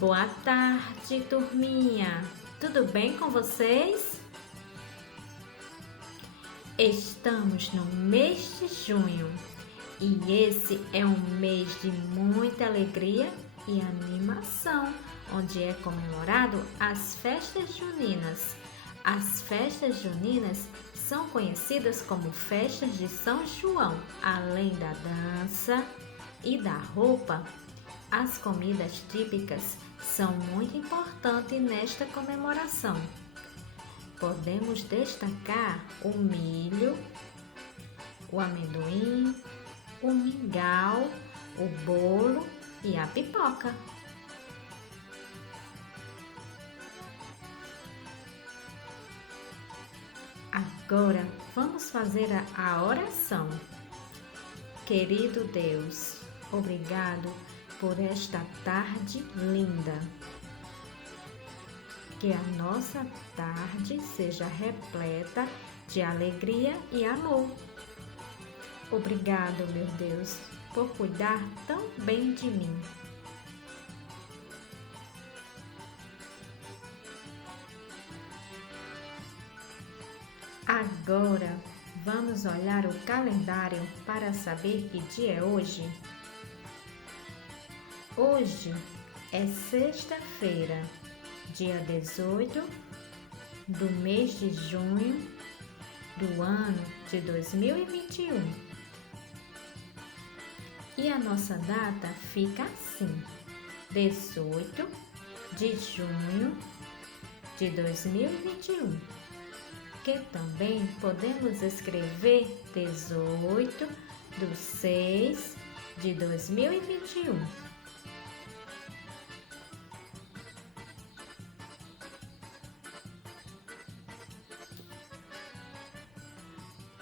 Boa tarde, turminha! Tudo bem com vocês? Estamos no mês de junho e esse é um mês de muita alegria e animação, onde é comemorado as festas juninas. As festas juninas são conhecidas como festas de São João. Além da dança e da roupa, as comidas típicas são muito importantes nesta comemoração. Podemos destacar o milho, o amendoim, o mingau, o bolo e a pipoca. Agora vamos fazer a oração. Querido Deus, obrigado por esta tarde linda. Que a nossa tarde seja repleta de alegria e amor. Obrigado, meu Deus, por cuidar tão bem de mim. Agora vamos olhar o calendário para saber que dia é hoje. Hoje é sexta-feira, dia 18 do mês de junho do ano de 2021. E a nossa data fica assim: 18 de junho de 2021, que também podemos escrever 18 de 6 de 2021.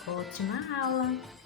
Ótima aula!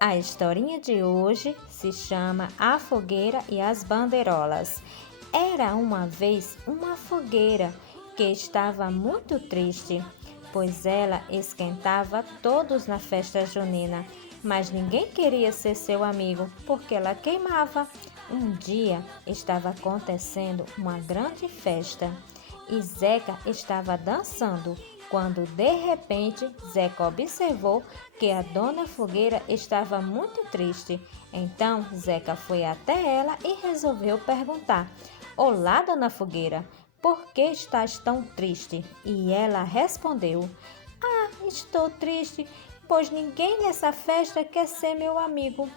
A historinha de hoje se chama A Fogueira e as Bandeirolas. Era uma vez uma fogueira que estava muito triste, pois ela esquentava todos na festa junina, mas ninguém queria ser seu amigo porque ela queimava. Um dia estava acontecendo uma grande festa e Zeca estava dançando, quando de repente Zeca observou que a dona Fogueira estava muito triste. Então Zeca foi até ela e resolveu perguntar: "Olá, dona Fogueira, por que estás tão triste?" E ela respondeu: "Ah, estou triste, pois ninguém nessa festa quer ser meu amigo."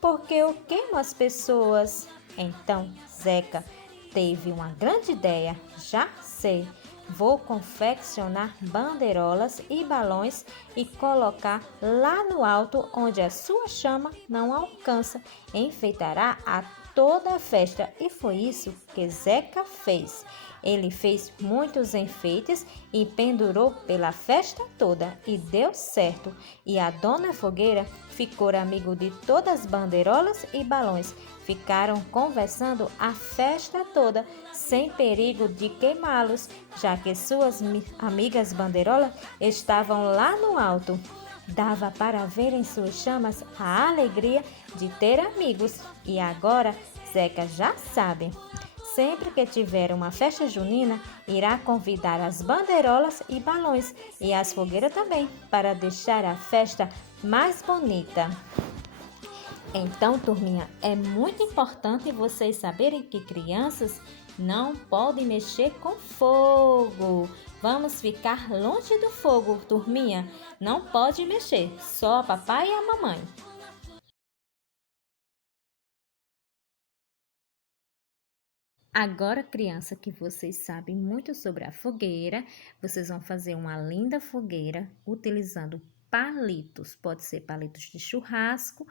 porque eu queimo as pessoas. Então Zeca teve uma grande ideia. Já sei, vou confeccionar bandeirolas e balões e colocar lá no alto onde a sua chama não alcança. Enfeitará a toda a festa. E foi isso que Zeca fez. Ele fez muitos enfeites e pendurou pela festa toda e deu certo. E a Dona Fogueira ficou amigo de todas as bandeirolas e balões. Ficaram conversando a festa toda, sem perigo de queimá-los, já que suas amigas bandeirolas estavam lá no alto. Dava para ver em suas chamas a alegria de ter amigos. E agora Zeca já sabe. Sempre que tiver uma festa junina, irá convidar as bandeirolas e balões e as fogueiras também, para deixar a festa mais bonita. Então, turminha, é muito importante vocês saberem que crianças não podem mexer com fogo. Vamos ficar longe do fogo, turminha. Não pode mexer, só a papai e a mamãe. Agora, criança, que vocês sabem muito sobre a fogueira, vocês vão fazer uma linda fogueira utilizando palitos. Pode ser palitos de churrasco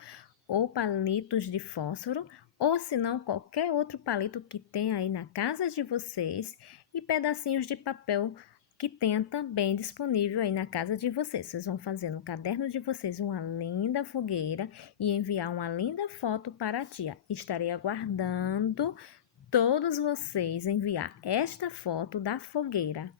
ou palitos de fósforo, ou se não, qualquer outro palito que tenha aí na casa de vocês e pedacinhos de papel que tenha também disponível aí na casa de vocês. Vocês vão fazer no caderno de vocês uma linda fogueira e enviar uma linda foto para a tia. Estarei aguardando todos vocês enviar esta foto da fogueira.